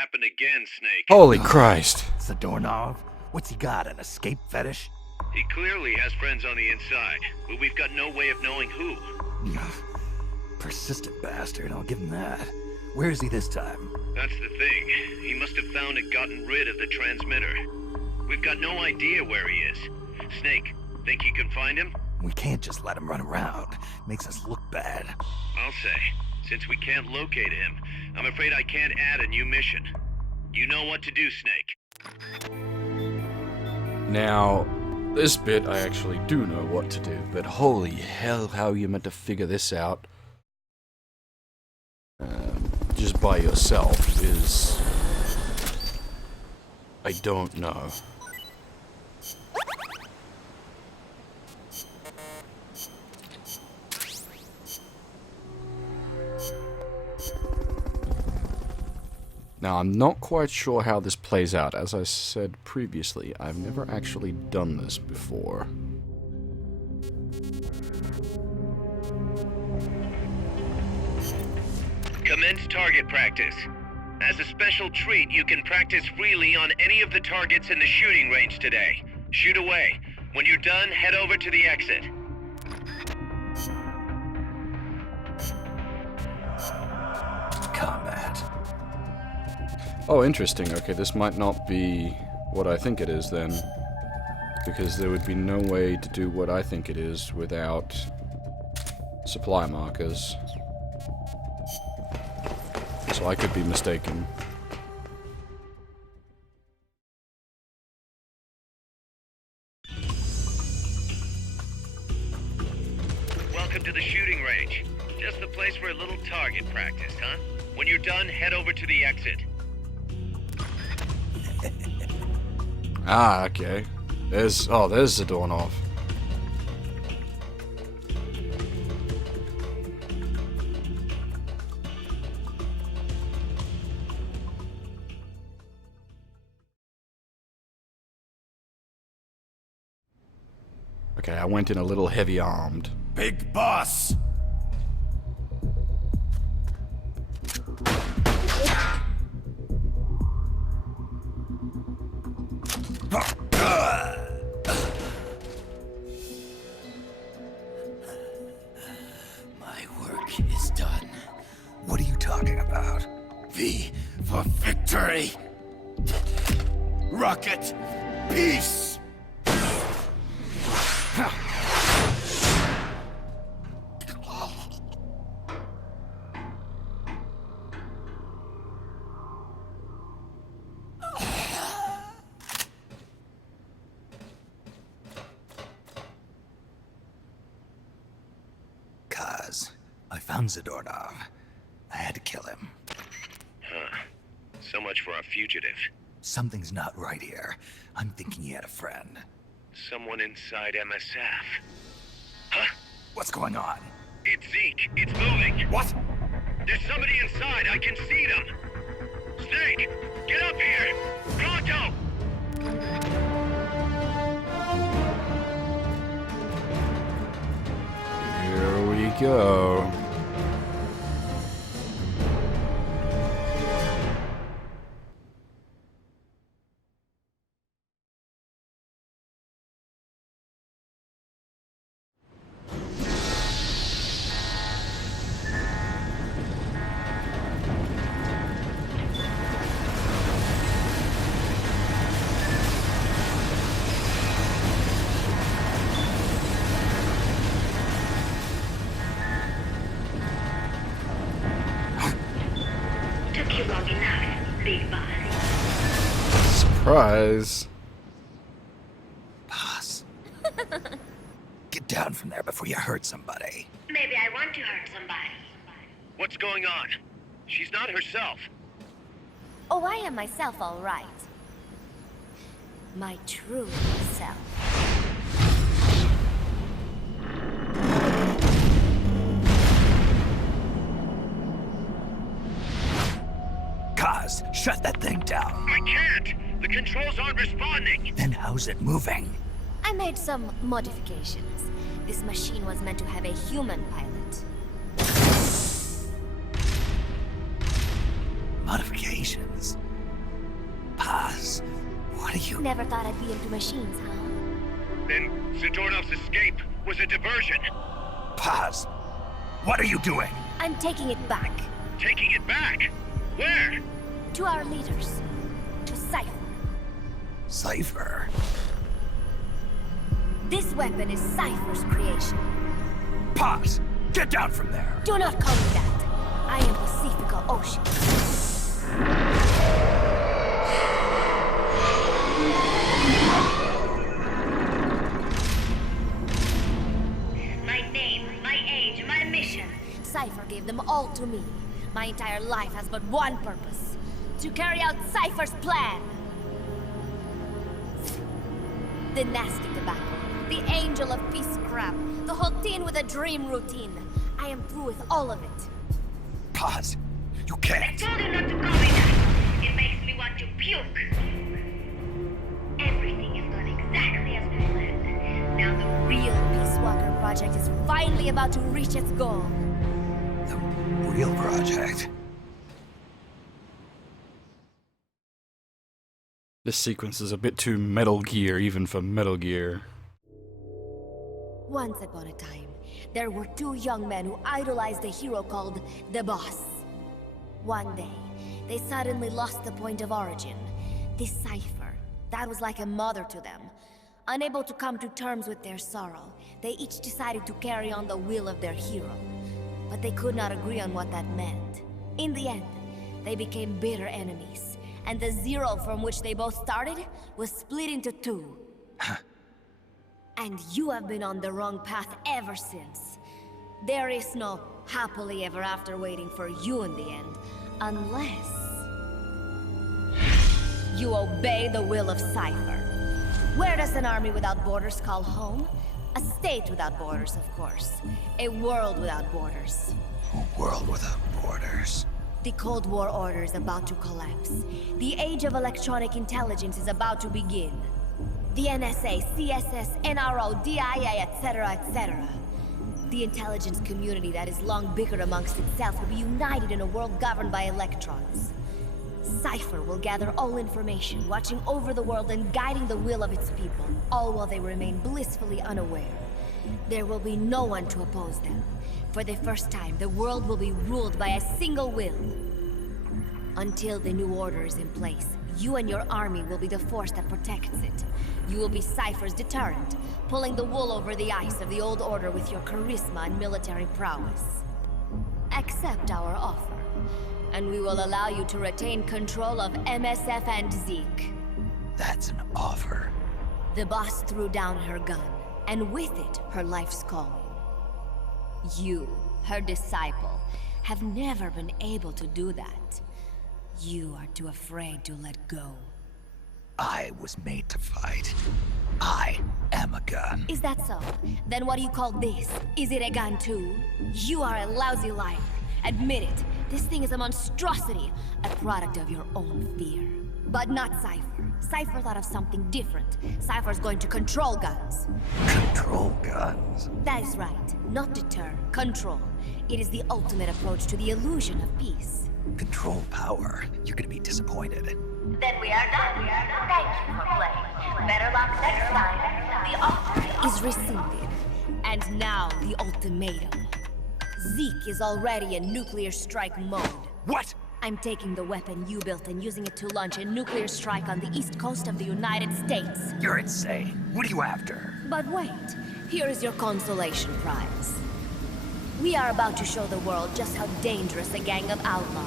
happened again, Snake. Holy Christ. Zadornov? What's he got, an escape fetish? He clearly has friends on the inside, but we've got no way of knowing who. Persistent bastard, I'll give him that. Where is he this time? That's the thing. He must have found and gotten rid of the transmitter. We've got no idea where he is. Snake, think you can find him? We can't just let him run around. Makes us look bad. I'll say. Since we can't locate him, I'm afraid I can't add a new mission. You know what to do, Snake. Now, this bit I actually do know what to do, but holy hell, how you meant to figure this out just by yourself is... I don't know. Now, I'm not quite sure how this plays out. As I said previously, I've never actually done this before. Commence target practice. As a special treat, you can practice freely on any of the targets in the shooting range today. Shoot away. When you're done, head over to the exit. Combat. Oh, interesting. Okay, this might not be what I think it is then. Because there would be no way to do what I think it is without supply markers. So I could be mistaken. Welcome to the shooting range. Just the place for a little target practice, huh? When you're done, head over to the exit. Ah, okay. There's Zadornov. Okay, I went in a little heavy-armed. Big boss! My work is done. What are you talking about? V for victory! Rocket! Peace! Kaz, I found Zadornov. I had to kill him. Huh. So much for a fugitive. Something's not right here. I'm thinking he had a friend. Someone inside MSF. Huh? What's going on? It's Zeke. It's moving. What? There's somebody inside. I can see them. Snake, get up here. Pronto! Here we go. Took you long enough, big boss. Surprise. Boss. Get down from there before you hurt somebody. Maybe I want to hurt somebody. What's going on? She's not herself. Oh, I am myself, all right. My true self. Kaz, shut that thing down. I can't! The controls aren't responding! Then how's it moving? I made some modifications. This machine was meant to have a human pilot. Modifications? Paz, what are you... Never thought I'd be into machines, huh? Then Zadornov's escape was a diversion. Paz, what are you doing? I'm taking it back. Taking it back? Where? To our leaders. To Cypher. Cypher? This weapon is Cypher's creation. Paz, get down from there! Do not call me that. I am Pacifica Ocean. My name, my age, my mission. Cypher gave them all to me. My entire life has but one purpose. To carry out Cypher's plan. The nasty tobacco. The angel of peace scrap. The whole teen with a dream routine. I am through with all of it. Paz, you I can't! told you not to call me that. It makes me want to puke. Everything is gone exactly as planned. Now the Real Peace Walker project is finally about to reach its goal. The real project? This sequence is a bit too Metal Gear, even for Metal Gear. Once upon a time, there were two young men who idolized a hero called the Boss. One day, they suddenly lost the point of origin. This Cypher, that was like a mother to them. Unable to come to terms with their sorrow, they each decided to carry on the will of their hero. But they could not agree on what that meant. In the end, they became bitter enemies, and the Zero from which they both started was split into two. And you have been on the wrong path ever since. There is no happily ever after waiting for you in the end, unless you obey the will of Cypher. Where does an army without borders call home? A state without borders, of course. A world without borders. A world without borders. The Cold War order is about to collapse. The age of electronic intelligence is about to begin. The NSA, CSS, NRO, DIA, etc., etc. The intelligence community that has long bickered amongst itself will be united in a world governed by electrons. Cypher will gather all information, watching over the world and guiding the will of its people, all while they remain blissfully unaware. There will be no one to oppose them. For the first time, the world will be ruled by a single will. Until the new order is in place, you and your army will be the force that protects it. You will be Cypher's deterrent, pulling the wool over the eyes of the old order with your charisma and military prowess. Accept our offer, and we will allow you to retain control of MSF and Zeke. That's an offer. The boss threw down her gun, and with it, her life's calling. You, her disciple, have never been able to do that. You are too afraid to let go. I was made to fight. I am a gun. Is that so? Then what do you call this? Is it a gun too? You are a lousy liar. Admit it. This thing is a monstrosity, a product of your own fear. But not Cypher. Cypher thought of something different. Cypher's going to control guns. Control guns. That is right. Not deter, control. It is the ultimate approach to the illusion of peace. Control power. You're gonna be disappointed. Then we are done. Thank you for playing. Better luck next time. The offer Is rescinded. And now the ultimatum. Zeke is already in nuclear strike mode. What? I'm taking the weapon you built and using it to launch a nuclear strike on the east coast of the United States. You're insane. What are you after? But wait, here is your consolation prize. We are about to show the world just how dangerous a gang of outlaws,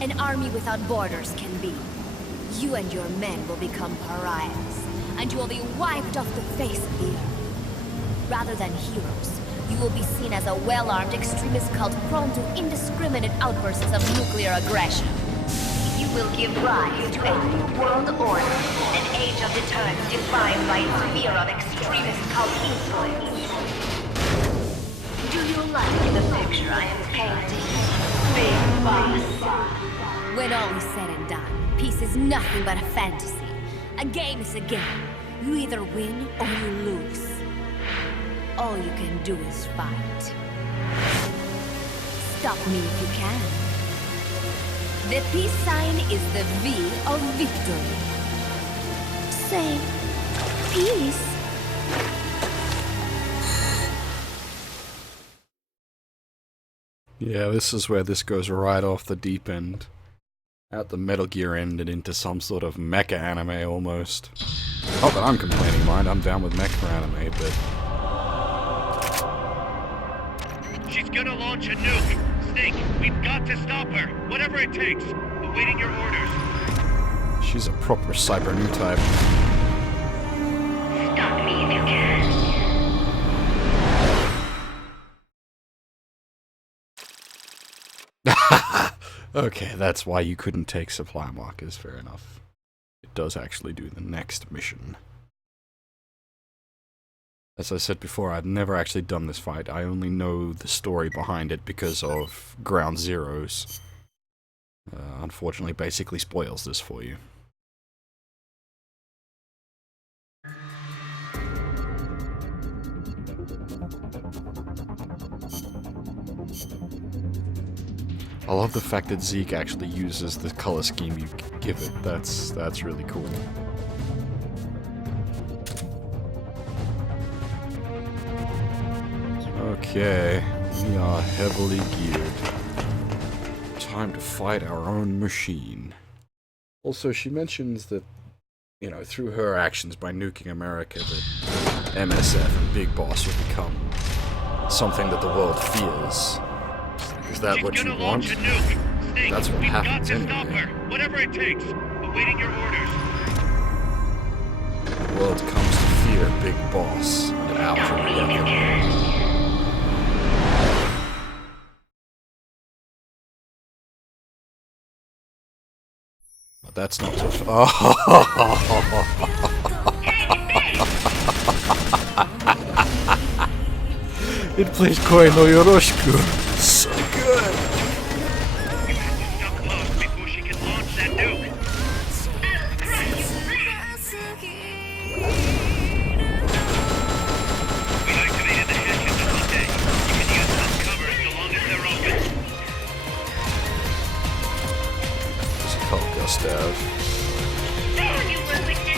an army without borders can be. You and your men will become pariahs, and you will be wiped off the face of the earth. Rather than heroes, you will be seen as a well-armed extremist cult prone to indiscriminate outbursts of nuclear aggression. You will give rise to a new world order, an age of deterrence defined by its fear of extremist cult influence. Do you like the picture I am painting, Big Boss? When all is said and done, peace is nothing but a fantasy. A game is a game. You either win or you lose. All you can do is fight. Stop me if you can. The peace sign is the V of victory. Say, peace. Yeah, this is where this goes right off the deep end. Out the Metal Gear end and into some sort of mecha anime almost. Not that I'm complaining, mind, I'm down with mecha anime, but... She's gonna launch a nuke! Snake, we've got to stop her! Whatever it takes! Awaiting your orders! She's a proper cyber new type. Stop me if you can. Okay, that's why you couldn't take supply markers, fair enough. It does actually do the next mission. As I said before, I've never actually done this fight. I only know the story behind it because of Ground Zeroes. Unfortunately, basically spoils this for you. I love the fact that Zeke actually uses the color scheme you give it. That's really cool. Okay, we are heavily geared. Time to fight our own machine. Also, she mentions that, you know, through her actions by nuking America, that MSF and Big Boss will become something that the world fears. Is that what you want? That's what happens anyway. Whatever it takes. Awaiting your orders. The world comes to fear Big Boss and Alpha together. But that's not so It plays Koi no Yoroshiku. So good. You have to stop close before she can launch that nuke. We activated the hatches on the day. You can use some cover so long as they're open. There's a Cult Gustav. You will witness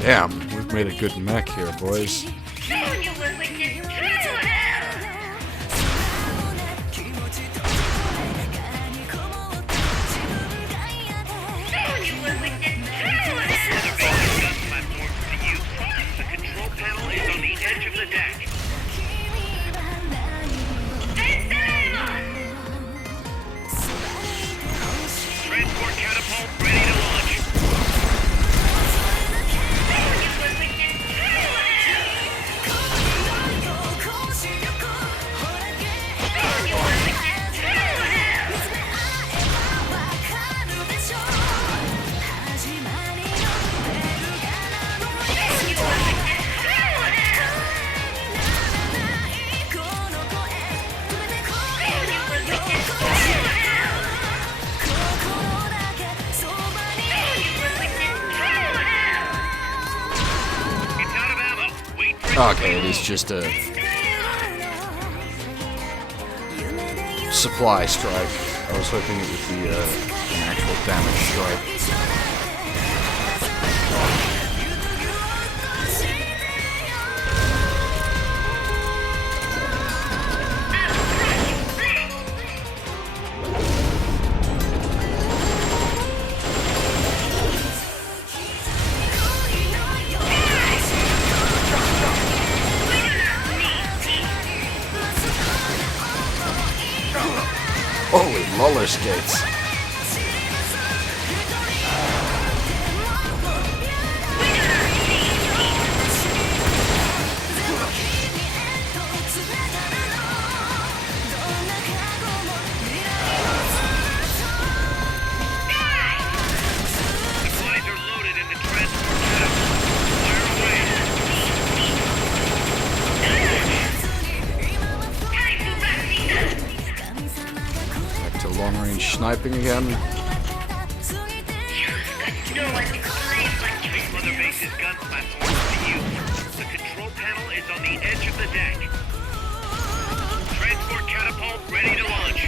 Damn, we've made a good mech here, boys. You will witness true hell! You will witness true hell! Gun platform to use. The control panel is on the edge of the deck. Transport catapult ready to launch. It's out of ammo. Wait for it. Okay, it is just a supply strike. I was hoping it would be an actual damage strike. Holy roller skates. Supplies are loaded in the transport catapult. Fire away. Back to long range sniping again. Mother Base's gun platform to use. The control panel is on the edge of the deck. Transport catapult ready to launch.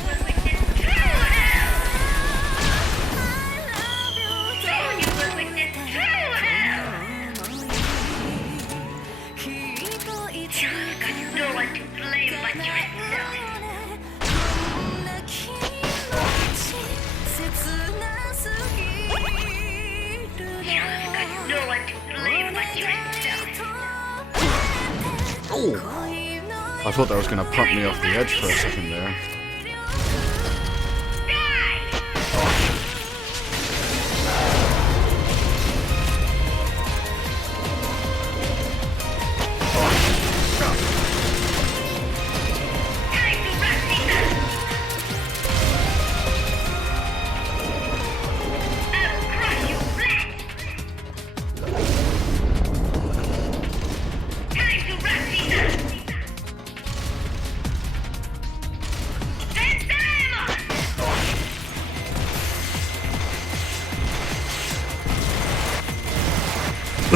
No one to blame but yourself. No one to blame but yourself. Oh! I thought that was going to pump me off the edge for a second there.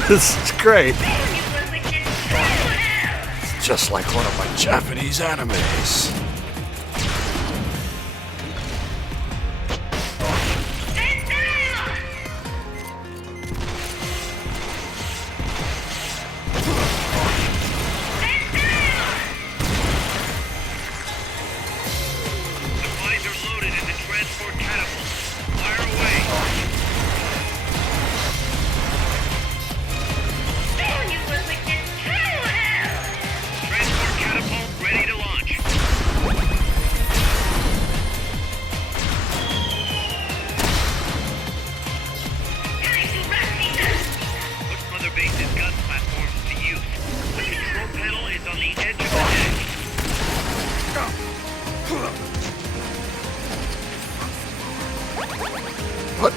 This is great. It's just like one of my Japanese animes. Supplies are loaded in the transport catapult. Fire away. Transport catapult ready to launch. Put Mother Base's gun platforms to use. The control panel is on the edge of the deck. What?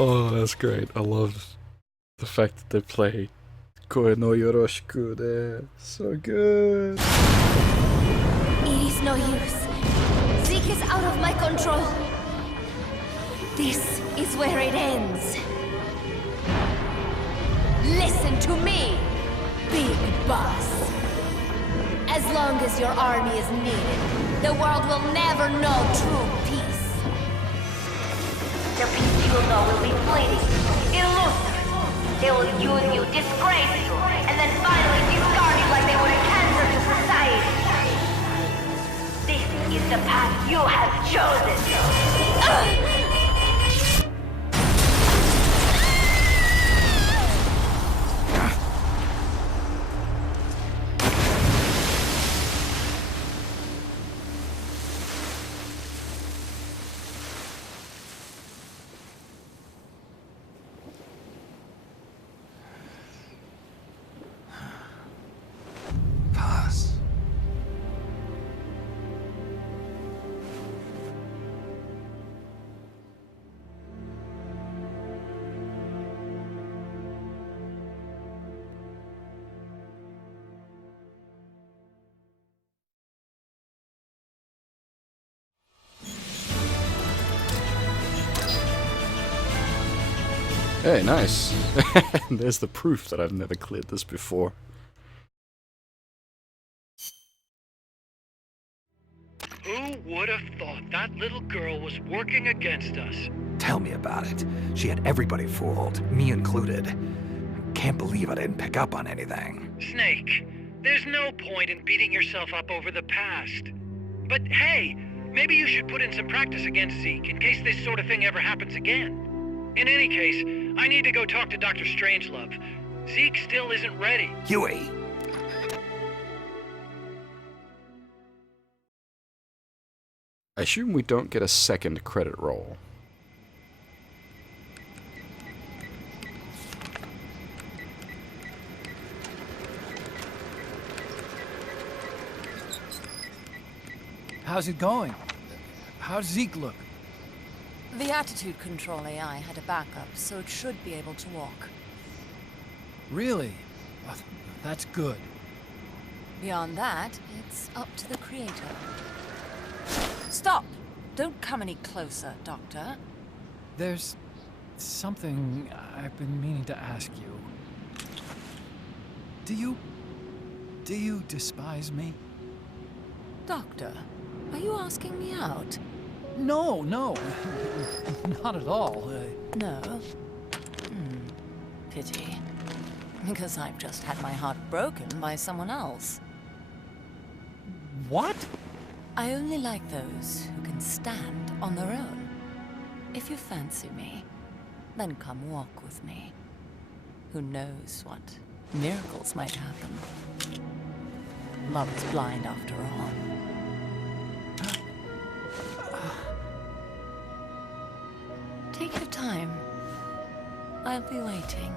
Oh, that's great. I love the fact that they play Koe no Yoroshiku there. So good. It is no use. Zeke is out of my control. This is where it ends. Listen to me, Big Boss. As long as your army is needed, the world will never know true peace. The peace you will know will be fleeting, elusive. They will use you, disgrace you, and then finally discard you like they would a cancer to society. This is the path you have chosen. Pass. Hey, nice. There's the proof that I've never cleared this before. Who would have thought that little girl was working against us? Tell me about it. She had everybody fooled, me included. Can't believe I didn't pick up on anything. Snake, there's no point in beating yourself up over the past. But hey, maybe you should put in some practice against Zeke in case this sort of thing ever happens again. In any case, I need to go talk to Dr. Strangelove. Zeke still isn't ready. Huey! I assume we don't get a second credit roll. How's it going? How's Zeke look? The attitude control AI had a backup, so it should be able to walk. Really? Oh, that's good. Beyond that, it's up to the creator. Stop! Don't come any closer, Doctor. There's something I've been meaning to ask you. Do you despise me? Doctor, are you asking me out? No, not at all. No? Pity. Because I've just had my heart broken by someone else. What? I only like those who can stand on their own. If you fancy me, then come walk with me. Who knows what miracles might happen. Love is blind after all. Take your time. I'll be waiting.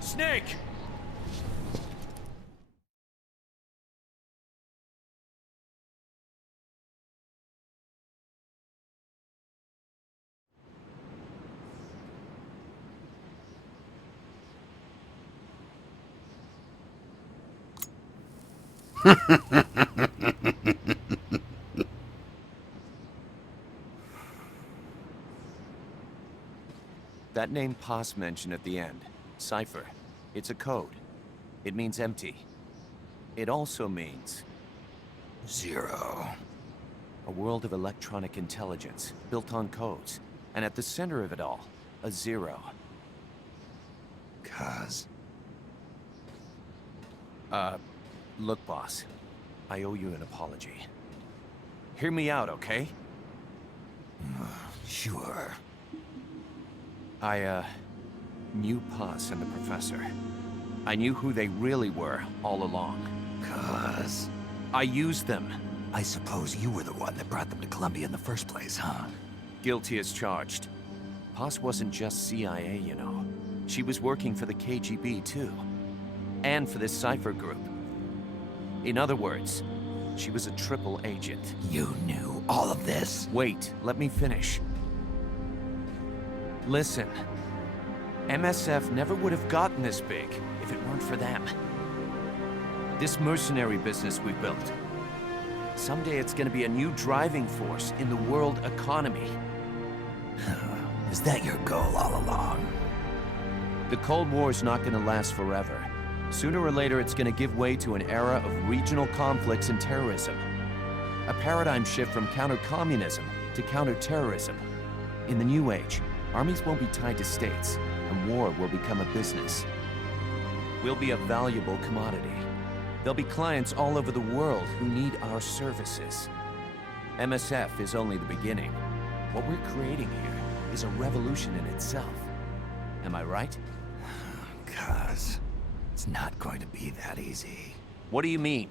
Snake! That name Paz mentioned at the end, Cypher, it's a code. It means empty. It also means... Zero. a world of electronic intelligence, built on codes. And at the center of it all, a zero. Cause... Look, boss. I owe you an apology. Hear me out, okay? Sure. I, knew Paz and the Professor. I knew who they really were all along. Cause... I used them. I suppose you were the one that brought them to Columbia in the first place, huh? Guilty as charged. Paz wasn't just CIA, you know. She was working for the KGB, too. And for this Cypher group. In other words, she was a triple agent. You knew all of this? Wait, let me finish. Listen. MSF never would have gotten this big if it weren't for them. This mercenary business we built. Someday it's gonna be a new driving force in the world economy. Is that your goal all along? The Cold War's not gonna last forever. Sooner or later, it's gonna give way to an era of regional conflicts and terrorism. A paradigm shift from counter-communism to counter-terrorism. In the new age, armies won't be tied to states, and war will become a business. We'll be a valuable commodity. There'll be clients all over the world who need our services. MSF is only the beginning. What we're creating here is a revolution in itself. Am I right? Cause... it's not going to be that easy. What do you mean?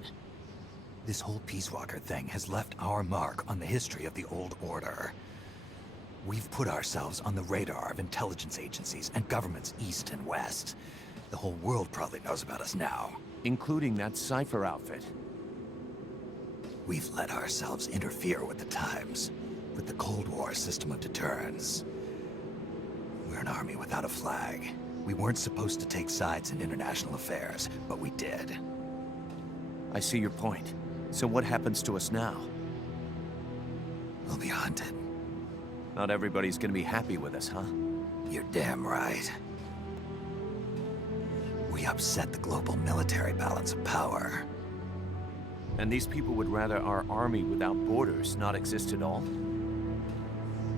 This whole Peace Walker thing has left our mark on the history of the Old Order. We've put ourselves on the radar of intelligence agencies and governments east and west. The whole world probably knows about us now. Including that Cypher outfit. We've let ourselves interfere with the times, with the Cold War system of deterrence. We're an army without a flag. We weren't supposed to take sides in international affairs, but we did. I see your point. So what happens to us now? We'll be hunted. Not everybody's gonna be happy with us, huh? You're damn right. We upset the global military balance of power. And these people would rather our army without borders not exist at all?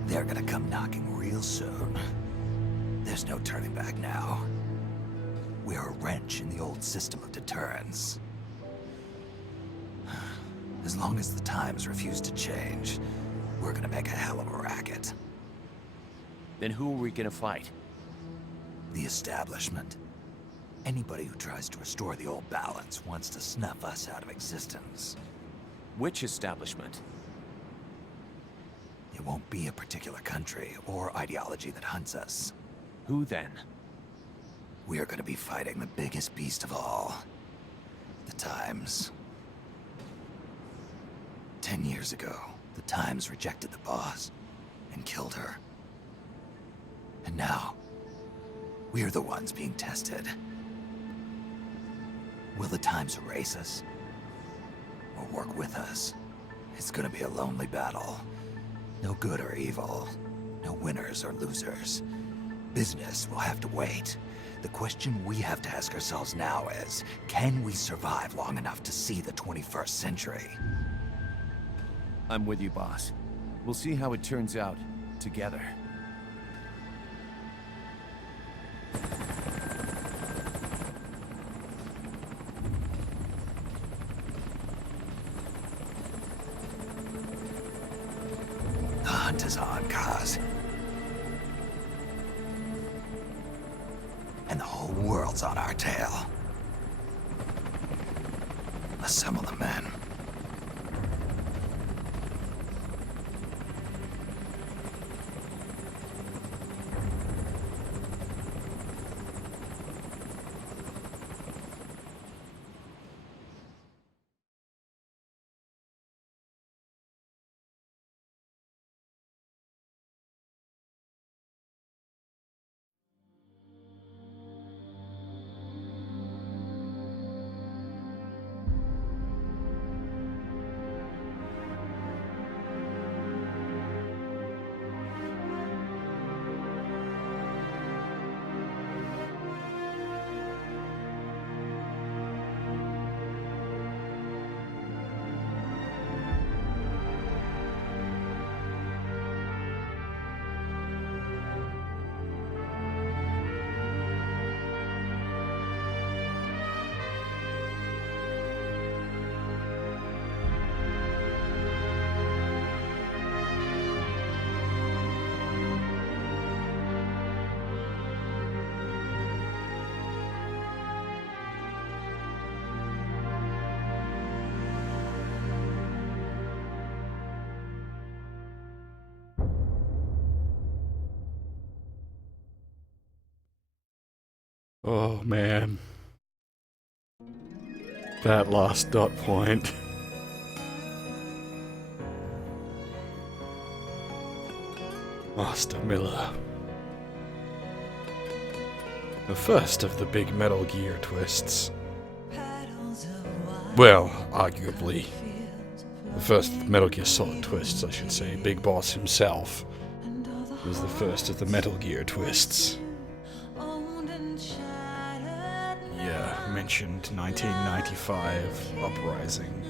They're gonna come knocking real soon. There's no turning back now. We're a wrench in the old system of deterrence. As long as the times refuse to change, we're gonna make a hell of a racket. Then who are we gonna fight? The establishment. Anybody who tries to restore the old balance wants to snuff us out of existence. Which establishment? It won't be a particular country or ideology that hunts us. Who then? We are gonna be fighting the biggest beast of all. The Times. 10 years ago, the Times rejected the boss and killed her. And now, we're the ones being tested. Will the Times erase us? Or work with us? It's gonna be a lonely battle. No good or evil. No winners or losers. Business will have to wait. The question we have to ask ourselves now is, can we survive long enough to see the 21st century? I'm with you, boss. We'll see how it turns out together. The hunt is on, Kaz. And the whole world's on our tail. Assemble the men. Oh man. That last dot point. Master Miller. The first of the big Metal Gear twists. Well, arguably. The first Metal Gear Solid twists, I should say. Big Boss himself was the first of the Metal Gear twists. Yeah, mentioned 1995 Uprising.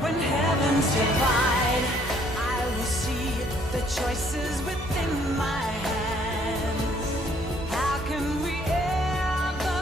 When heavens divide, I will see the choices within my hands. How can we ever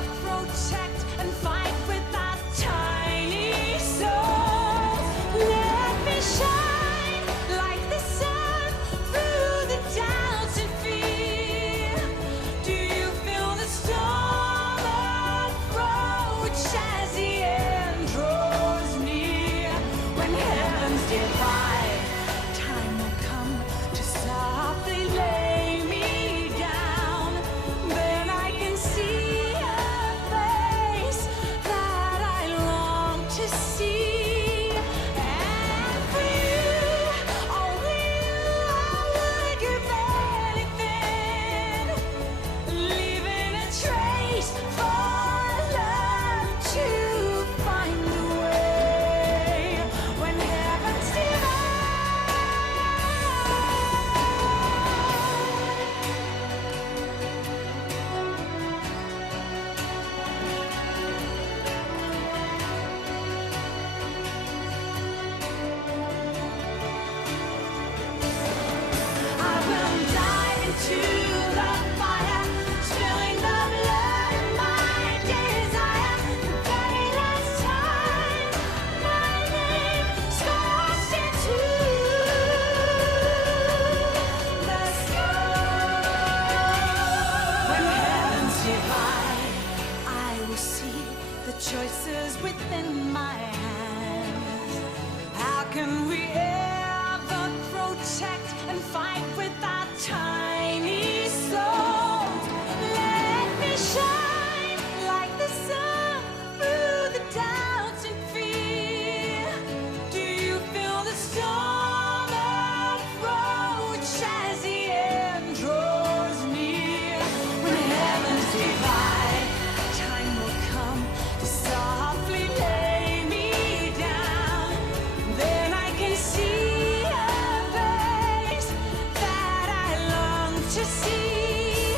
to see.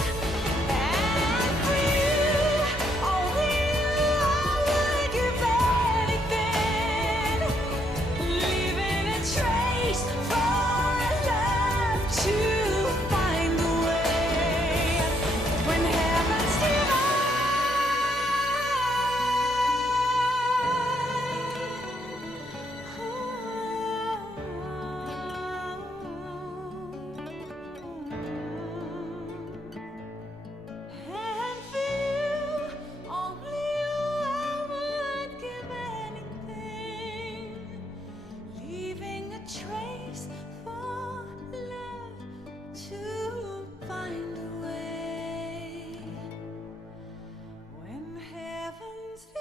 And for you, only you, I would give anything, leaving a trace for love to find a way. When heaven's and for you, only you, I would give anything, leaving a trace for love to find a way. When heavens divide.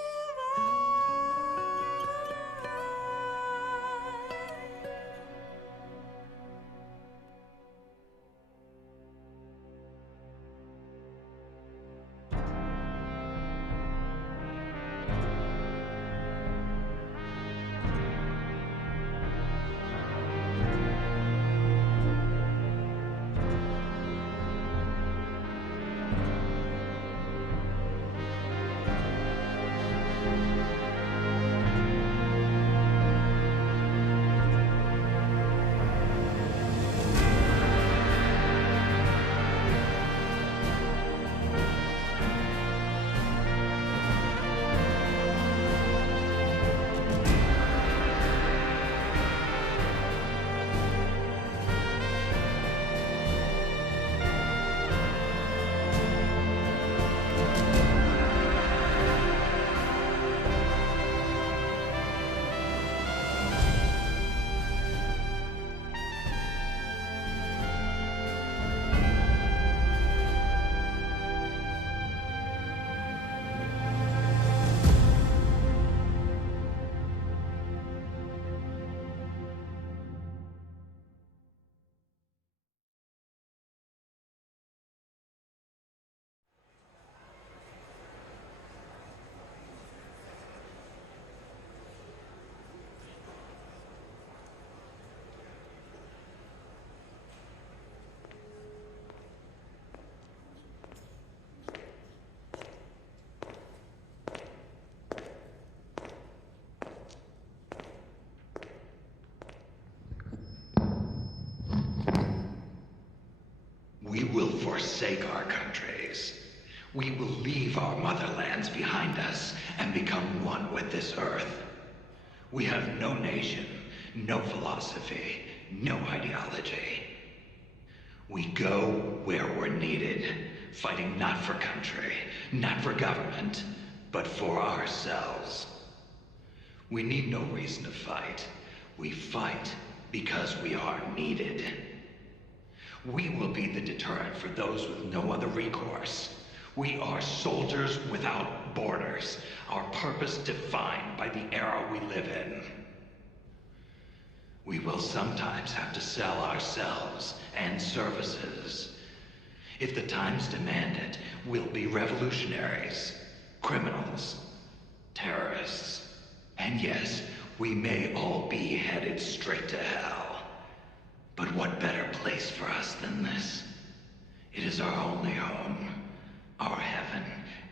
We will forsake our countries. We will leave our motherlands behind us and become one with this earth. We have no nation, no philosophy, no ideology. We go where we're needed, fighting not for country, not for government, but for ourselves. We need no reason to fight. We fight because we are needed. We will be the deterrent for those with no other recourse. We are soldiers without borders, our purpose defined by the era we live in. We will sometimes have to sell ourselves and services. If the times demand it, we'll be revolutionaries, criminals, terrorists. And yes, we may all be headed straight to hell. But what better place for us than this? It is our only home, our heaven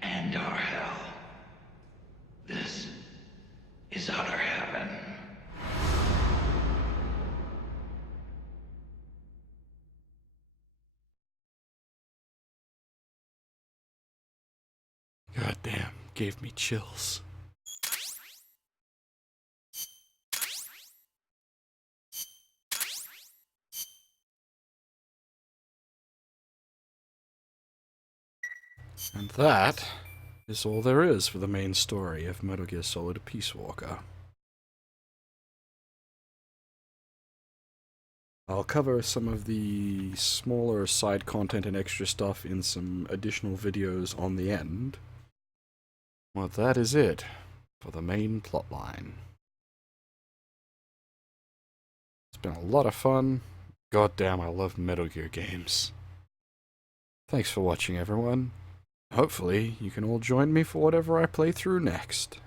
and our hell. This is utter heaven. God damn, gave me chills. And that is all there is for the main story of Metal Gear Solid Peace Walker. I'll cover some of the smaller side content and extra stuff in some additional videos on the end. Well, that is it for the main plotline. It's been a lot of fun. Goddamn, I love Metal Gear games. Thanks for watching, everyone. Hopefully, you can all join me for whatever I play through next.